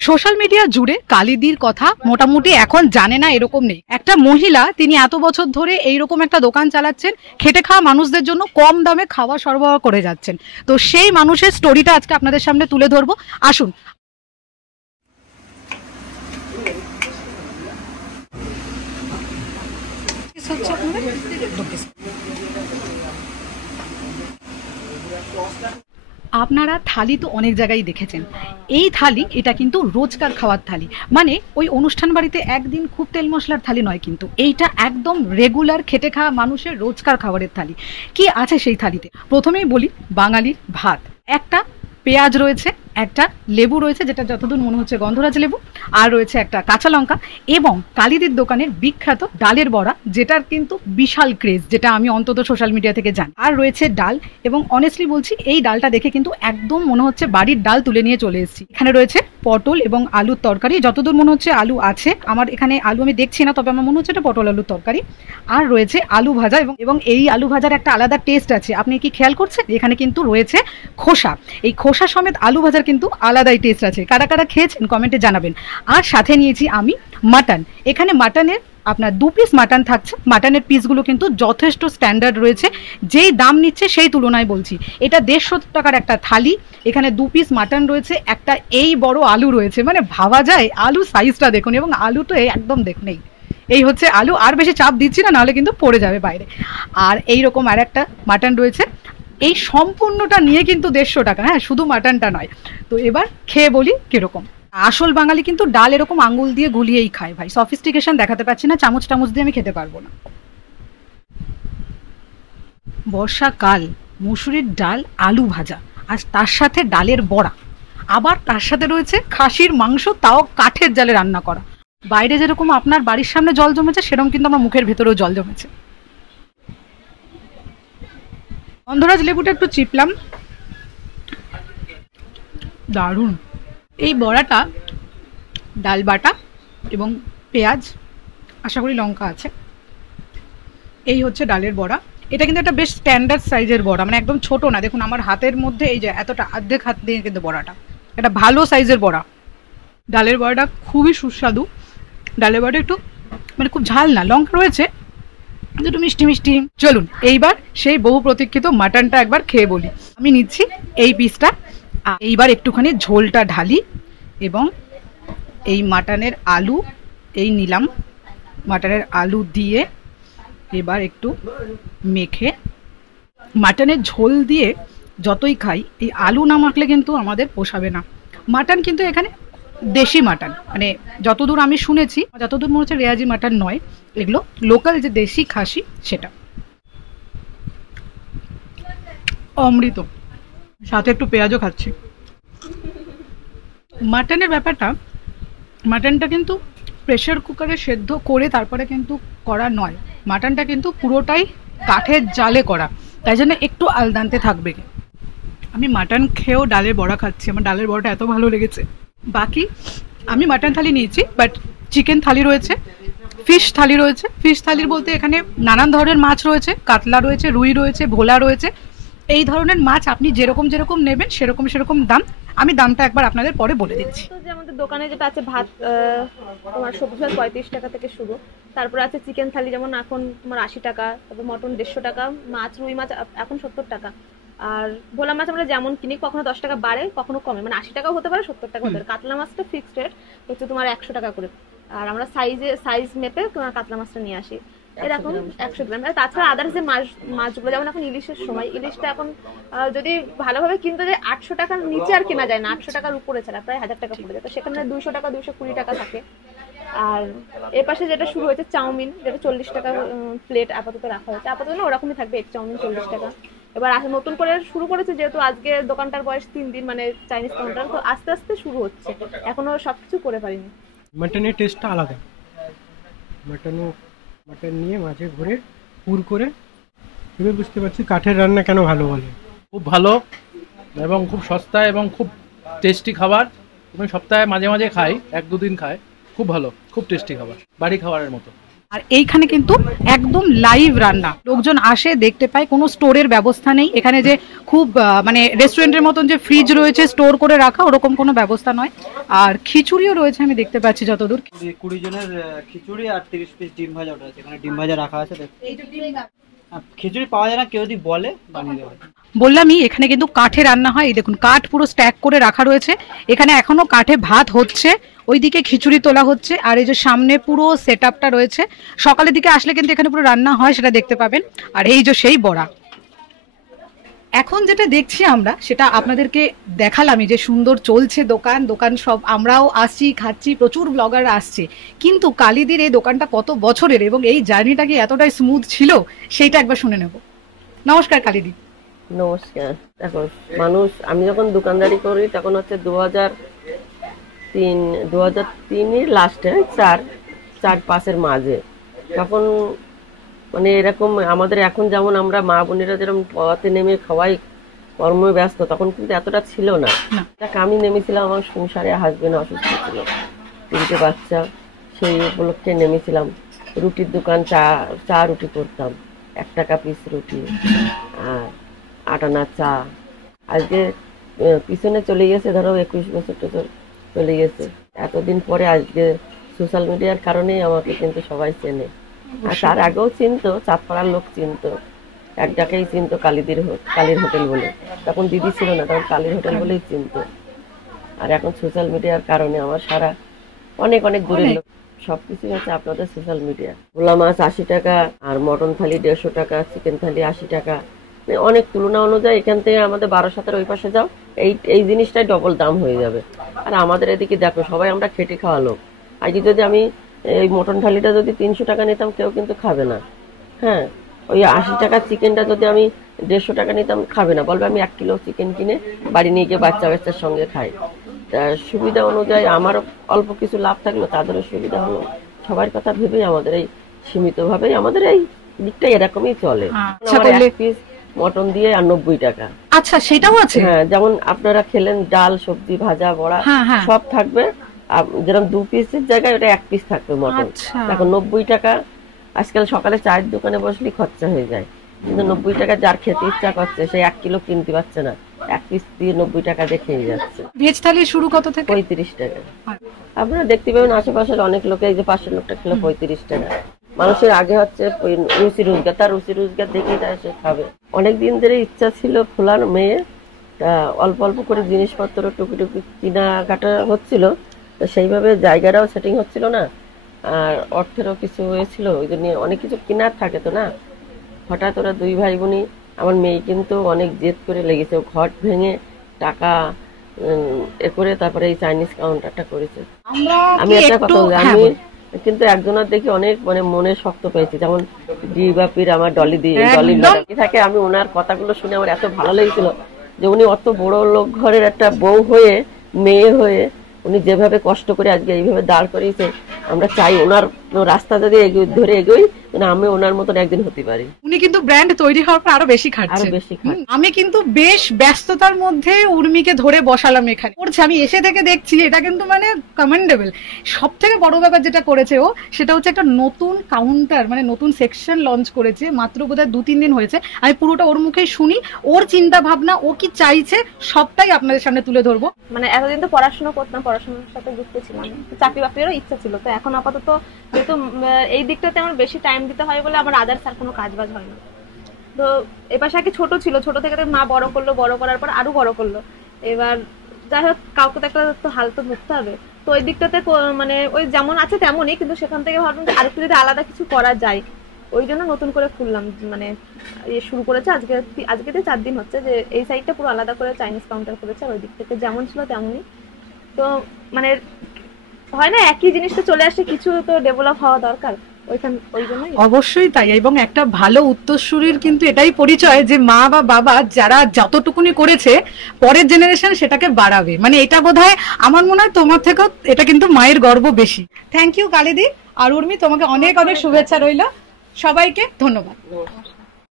Social media জুড়ে কালিদির কথা মোটামুটি এখন জানে না এরকম নেই। একটা মহিলা, তিনি এত বছর ধরে এইরকম একটা দোকান চালাচ্ছেন, খেটে খাওয়া মানুষদের জন্য কম দামে খাওয়া সরবরাহ করে যাচ্ছেন। তো সেই মানুষের স্টোরিটা আজকে আপনাদের সামনে তুলে ধরবো। আসুন। আপনারা থালি তো অনেক জায়গায় দেখেছেন। এই থালি, এটা কিন্তু রোজকার খাওয়ার থালি, মানে ওই অনুষ্ঠান বাড়িতে একদিন খুব তেল মশলার থালি নয়, কিন্তু এইটা একদম রেগুলার খেটে খাওয়া মানুষের রোজকার খাবারের থালি। কি আছে সেই থালিতে? প্রথমেই বলি, বাঙালির ভাত, একটা পেঁয়াজ রয়েছে, একটা লেবু রয়েছে যেটা যতদূর মনে হচ্ছে গন্ধরাজ লেবু, আর রয়েছে একটা কাঁচা লঙ্কা, এবং কালিদির দোকানের বিখ্যাত ডালের বড়া, যেটার কিন্তু বিশাল ক্রেজ, যেটা আমি অন্তত সোশ্যাল মিডিয়া থেকে জানি। আর রয়েছে ডাল, এবং অনেস্টলি বলছি, এই ডালটা দেখে কিন্তু একদম মনে হচ্ছে বাড়ির ডাল তুলে নিয়ে চলে এসেছি। এখানে রয়েছে পটল এবং আলুর তরকারি, যতদূর মনে হচ্ছে আলু আছে, আমার এখানে আলু আমি দেখছি না, তবে আমার মনে হচ্ছে এটা পটল আলুর তরকারি। আর রয়েছে আলু ভাজা, এবং এই আলু ভাজার একটা আলাদা টেস্ট আছে, আপনি কি খেয়াল করছেন? এখানে কিন্তু রয়েছে খোসা, এই খোসা সমেত আলু ভাজার কিন্তু আলাদাই টেস্ট আছে। কারা কারা খেয়েছেন কমেন্টে জানাবেন। আর সাথে নিয়েছি আমি মাটন। এখানে মাটনের আপনার 2 পিস মাটন থাকছে। মাটনের পিসগুলো কিন্তু যথেষ্ট স্ট্যান্ডার্ড রয়েছে, যেই দাম নিচ্ছে সেই তুলনায় বলছি। এটা 150 টাকার একটা থালি। এখানে 2 পিস মাটন রয়েছে, একটা এই বড় আলু রয়েছে, মানে ভাবা যায় আলু সাইজটা দেখুন, এবং আলু তো একদম দেখুন, এই হচ্ছে আলু। আর বেশি চাপ দিচ্ছি না, নাহলে কিন্তু পড়ে যাবে বাইরে। আর এই রকম আর একটা মাটন রয়েছে। এই সম্পূর্ণটা নিয়ে কিন্তু 150 টাকা, হ্যাঁ, শুধু মাটনটা নয়। তো এবার খেয়ে বলি কিরকম। আসল বাঙালি কিন্তু ডাল এরকম আঙ্গুল দিয়ে গুলিয়েই খায় ভাই, সফিস্টিকেশন দেখাতে পারছি না, চামচ টামচ দিয়ে আমি খেতে পারবো না। বর্ষাকাল, মুসুরির ডাল, আলু ভাজা, আর তার সাথে ডালের বড়া, আবার তার সাথে রয়েছে খাসির মাংস, তাও কাঠের জালে রান্না করা। বাইরে যেরকম আপনার বাড়ির সামনে জল জমেছে, সেরকম কিন্তু আমার মুখের ভেতরেও জল জমেছে। গন্ধরাজ লেবুটা একটু চিপলাম, দারুণ। এই বড়াটা ডাল বাটা এবং পেঁয়াজ, আশা করি লঙ্কা আছে। এই হচ্ছে ডালের বড়া। এটা কিন্তু একটা বেশ স্ট্যান্ডার্ড সাইজের বড়া, মানে একদম ছোট না। দেখুন আমার হাতের মধ্যে এই যে এতটা, অর্ধেক হাত দিয়ে কিন্তু বড়াটা, এটা ভালো সাইজের বড়া। ডালের বড়াটা খুবই সুস্বাদু। ডালের বড়াটা একটু মানে খুব ঝাল না, লঙ্কা রয়েছে, একটু মিষ্টি মিষ্টি। চলুন এইবার সেই বহু প্রতীক্ষিত মাটনটা একবার খেয়ে বলি। আমি নিচ্ছি এই পিসটা, এইবার একটুখানি ঝোলটা ঢালি, এবং এই মাটনের আলু এই নিলাম, মাটনের আলু দিয়ে এবার একটু মেখে, মাটনের ঝোল দিয়ে যতই খাই, এই আলু না মাখলে কিন্তু আমাদের পোষাবে না। মাটন কিন্তু এখানে দেশি মাটন, মানে যতদূর আমি শুনেছি, যতদূর মনে হচ্ছে রেয়াজি মাটন নয়, এগুলো লোকাল যে দেশি খাসি সেটা। অমৃত, সাথে একটু পেঁয়াজও খাচ্ছি। মাটনের ব্যাপারটা, মাটনটা কিন্তু প্রেশার কুকারে সেদ্ধ করে তারপরে কিন্তু করা নয়, মাটনটা কিন্তু পুরোটাই কাঠের জালে করা, তাই জন্য একটু আলদান্তে থাকবে। আমি মাটন খেয়েও ডালের বড়া খাচ্ছি, আমার ডালের বড়াটা এত ভালো লেগেছে। বাকি আমি মাটন থালি নিয়েছি, বাট চিকেন থালি রয়েছে, ফিশ থালি রয়েছে। ফিশ থালির বলতে এখানে নানান ধরনের মাছ রয়েছে, কাতলা রয়েছে, রুই রয়েছে, ভোলা রয়েছে। এই ধরনের মাছ আপনি যেরকম যেরকম নেবেন সেরকম সেরকম দাম। আমি দামটা একবার আপনাদের পরে বলে দিচ্ছি। তো যে আমাদের দোকানে যেটা আছে, ভাত তোমার সবজি ভাত 35 টাকা থেকে শুরু। তারপরে আছে চিকেন থালি, যেমন এখন তোমার 80 টাকা, তারপর মটন 150 টাকা, মাছ রুই মাছ এখন 70 টাকা। আর ভোলা মাছ আমরা যেমন কিনি, কখনো 10 টাকা বাড়ে, কখনো কমে, মানে 80 টাকাও হতে পারে, 70 টাকা হতে পারে। কাতলা মাছটা ফিক্সড রেট হচ্ছে তোমার 100 টাকা করে। আর আমরা সাইজ মেপে তোমার কাতলা মাছটা নিয়ে আসি, এরকম 100 গ্রাম। তাছাড়া আদার্স যে মাছগুলো, যেমন এখন ইলিশের সময়, ইলিশটা এখন যদি ভালোভাবে কিনতে যায় 800 টাকার নিচে আর কেনা যায় না, 800 টাকার উপরে ছাড়া প্রায় 1000 টাকা পড়ে যায়, তো সেখানে 200 টাকা 220 টাকা থাকে। আর এর পাশে যেটা শুরু হয়েছে চাউমিন, যেটা 40 টাকা প্লেট আপাতত রাখা হয়েছে, আপাতত না ওরকমই থাকবে, এক চাউমিন 40 টাকা। এবার নতুন করে শুরু করেছে, যেহেতু আজকে দোকানটার বয়স 3 দিন, মানে চাইনিজ কাউন্টার, তো আস্তে আস্তে শুরু হচ্ছে, এখনো সবকিছু করে পারিনি। মাটনের টেস্টটা আলাদা। মাটন নিয়ে মাঝে ঘুরে পুর করে, এবার বুঝতে পারছি কাঠের রান্না কেন ভালো বলে। খুব ভালো এবং খুব সস্তা এবং খুব টেস্টি খাবার। তুমি সপ্তাহে মাঝে মাঝে খাই, 1-2 দিন খাই, খুব ভালো, খুব টেস্টি খাবার, বাড়ি খাবারের মতো। আর এইখানে কিন্তু একদম লাইভ রান্না, লোকজন আসে দেখতে পায়, কোনো স্টোরের ব্যবস্থা নেই এখানে, যে খুব মানে রেস্টুরেন্টের মতন যে ফ্রিজ রয়েছে স্টোর করে রাখা ওরকম কোনো ব্যবস্থা নয়। আর খিচুড়িও রয়েছে আমি দেখতে পাচ্ছি যতদূর। 20 জনের খিচুড়ি আর 30 পিস ডিম ভাজা ওটা আছে, এখানে ডিম ভাজা রাখা আছে। খিচুড়ি পাওয়া যায় না, কেউ যদি বলে বানিয়ে দেবে। বললামই এখানে কিন্তু কাঠে রান্না হয়, এই দেখুন কাঠ পুরো স্ট্যাক করে রাখা রয়েছে, এখানে এখনো কাঠে ভাত হচ্ছে, ওইদিকে খিচুড়ি তোলা হচ্ছে। আর এই যে সামনে পুরো সেট আপটা রয়েছে, সকালের দিকে আসলে কিন্তু এখানে পুরো রান্না হয় সেটা দেখতে পাবেন। আর এই যে সেই বড়া, এখন যেটা দেখছি আমরা সেটা আপনাদেরকে দেখালামই, যে সুন্দর চলছে দোকান, দোকান সব আমরাও আসছি খাচ্ছি, প্রচুর ব্লগাররা আসছে, কিন্তু কালিদির এই দোকানটা কত বছরের এবং এই জার্নিটা কি এতটাই স্মুথ ছিল সেইটা একবার শুনে নেব। নমস্কার কালিদি। নমস্কার। দেখো মানুষ, আমি যখন দোকানদারি করি তখন হচ্ছে 2003 লাস্টে 4-5-এর মাঝে, তখন মানে এরকম আমাদের এখন যেমন আমরা মা বোনেরা যেরকম পথে নেমে খাওয়াই কর্ম ব্যস্ত, তখন কিন্তু এতটা ছিল না। আমি নেমেছিলাম, আমার সংসারে হাজবেন্ড অসুস্থ ছিল, 3টে বাচ্চা, সেই উপলক্ষে নেমেছিলাম। রুটির দোকান, চা রুটি করতাম, 1 টাকা পিস রুটি আর 8 আনা চা। আজকে পিছনে চলে গেছে ধরো 21 বছর চলে গেছে, এতদিন পরে আজকে সোশ্যাল মিডিয়ার কারণেই আমাকে কিন্তু সবাই চেনে। আর তার আগেও চিনতো, চাঁদপাড়ার লোক চিনতো, এক ডাকেই চিনতো কালীর হোটেল বলে। তখন দিদি ছিল না, তখন কালীর হোটেল বলেই চিনতো। আর এখন সোশ্যাল মিডিয়ার কারণে আমার সারা অনেক দূরের লোক, সবকিছু হচ্ছে আপনাদের সোশ্যাল মিডিয়া। ভোলা মাছ 80 টাকা, আর মটন থালি 150 টাকা, চিকেন থালি 80 টাকা, অনেক তুলনা অনুযায়ী এখান থেকে আমাদের 12-17 ওই পাশে যাও, এই জিনিসটাই ডবল দাম হয়ে যাবে। আর আমাদের এদিকে দেখো সবাই আমরা খেটে খাওয়া লোক। আজকে যদি আমি এই মটন থালিটা যদি 300 টাকা নিতাম, কেউ কিন্তু খাবে না। হ্যাঁ, ওই 80 টাকার চিকেনটা যদি আমি 150 টাকা নিতাম, খাবে না, বলবে আমি 1 কিলো চিকেন কিনে বাড়ি নিয়ে গিয়ে বাচ্চার সঙ্গে খাই। সুবিধা অনুযায়ী আমার অল্প কিছু লাভ থাকলো, তাদেরও সুবিধা হলো। সবার কথা ভেবেই আমাদের এই সীমিতভাবেই আমাদের এই দিকটা এরকমই চলে। এক পিস মটন দিয়ে আর 90 টাকা। আচ্ছা, সেটাও আছে? হ্যাঁ, যেমন আপনারা খেলেন ডাল, সবজি, ভাজা, বড়া সব থাকবে, যেরকম 2 পিসের জায়গায় ওটা 1 পিস থাকবে মটন। দেখো 90 টাকা। আজকাল সকালে চায়ের দোকানে বসলেই খরচা হয়ে যায়, কিন্তু 90 টাকা যার খেতে ইচ্ছা করছে সে 1 কিলো কিনতে পারছে না, 1 পিস দিয়ে 90 টাকা দিয়ে খেয়ে যাচ্ছে। ভেজ থালি শুরু কত থেকে? 35 টাকা। আপনারা দেখতে পাবেন আশেপাশের অনেক লোকে, এই যে পাশের লোকটা খেলো 35 টাকা। মানুষের আগে হচ্ছে রুচি রোজগার, তার রুচি রোজগার দেখেই তারা সে খাবে। অনেকদিন ধরে ইচ্ছা ছিল খোলার, মেয়ে অল্প অল্প করে জিনিসপত্র টুকি কেনাকাটা হচ্ছিল, তো সেইভাবে জায়গাটাও সেটিং হচ্ছিল না, আর অর্থেরও কিছু হয়েছিল, ওই জন্য অনেক কিছু কেনার থাকে তো না। হঠাৎ ওরা 2 ভাই বোনই, আমার মেয়ে কিন্তু অনেক জেদ করে লেগেছে, ঘর ভেঙে টাকা করে তারপরে এই চাইনিজ কাউন্টারটা করেছে। আমি একটা কথা বলি, আমি কিন্তু একজনের দেখি অনেক মানে মনে শক্ত পেয়েছি, যেমন ডিবাপির আমার ডলি থাকে। আমি ওনার কথাগুলো শুনে আমার এত ভালো লেগেছিল যে উনি অত বড় লোক ঘরের একটা বউ হয়ে, মেয়ে হয়ে, উনি যেভাবে কষ্ট করে আজকে এইভাবে দাঁড় করিয়েছে। আমরা চাই ওনার রাস্তা যদি ধরে এগোই, আমি ওনার মতন একদিন হতে পারি। উনি কিন্তু ব্র্যান্ড তৈরি হওয়ার পর আরো বেশি খাচ্ছে। আমি কিন্তু বেশ ব্যস্ততার মধ্যে উর্মিকে ধরে বসালাম এখানে, করছে আমি এসে থেকে দেখছি, এটা কিন্তু মানে কমেন্ডেবল। সব থেকে বড় ব্যাপার যেটা করেছে ও, সেটা হচ্ছে একটা নতুন কাউন্টার, মানে নতুন সেকশন লঞ্চ করেছে, মাত্র বোধহয় 2-3 দিন হয়েছে। আমি পুরোটা ওর মুখেই শুনি, ওর চিন্তা ভাবনা, ও কি চাইছে সবটাই আপনাদের সামনে তুলে ধরবো। মানে এতদিন তো পড়াশোনা করতাম, পড়াশোনার সাথে যুক্ত ছিলাম, চাকরি বাকরিরও ইচ্ছা ছিল, তো এখন আপাতত যেহেতু এই দিকটাতে আমার বেশি টাইম দিতে হয় বলে আমার আদার্স আর কোনো কাজ বাজ হয় না। তো এবার সাথে ছোট ছিল, ছোট থেকে মা বড় করলো, বড় করার পর আরো বড় করলো। এবার যাই হোক, কাউকে তো একটা তো হাল তো ধরতে হবে, তো ওই দিকটাতে মানে ওই যেমন আছে তেমনই, কিন্তু সেখান থেকে ভাবলাম যে আরেকটু যদি আলাদা কিছু করা যায়, ওই জন্য নতুন করে খুললাম। মানে শুরু করেছে আজকে 4 দিন হচ্ছে, যে এই সাইডটা পুরো আলাদা করে চাইনিজ কাউন্টার করেছে, ওই দিক থেকে যেমন ছিল তেমনই। তো মানে হয় না, একই জিনিসটা চলে আসে, কিছু তো ডেভেলপ হওয়া দরকার, অবশ্যই তাই। এবং একটা ভালো উত্তরসূরির কিন্তু এটাই পরিচয় যে মা বা বাবা যারা যতটুকুনি করেছে, পরের জেনারেশন সেটাকে বাড়াবে। মানে এটা বোধহয় আমার মনে হয় তোমার থেকেও এটা কিন্তু মায়ের গর্ব বেশি। থ্যাংক ইউ কালিদি। আর উর্মি, তোমাকে অনেক অনেক শুভেচ্ছা রইল। সবাইকে ধন্যবাদ।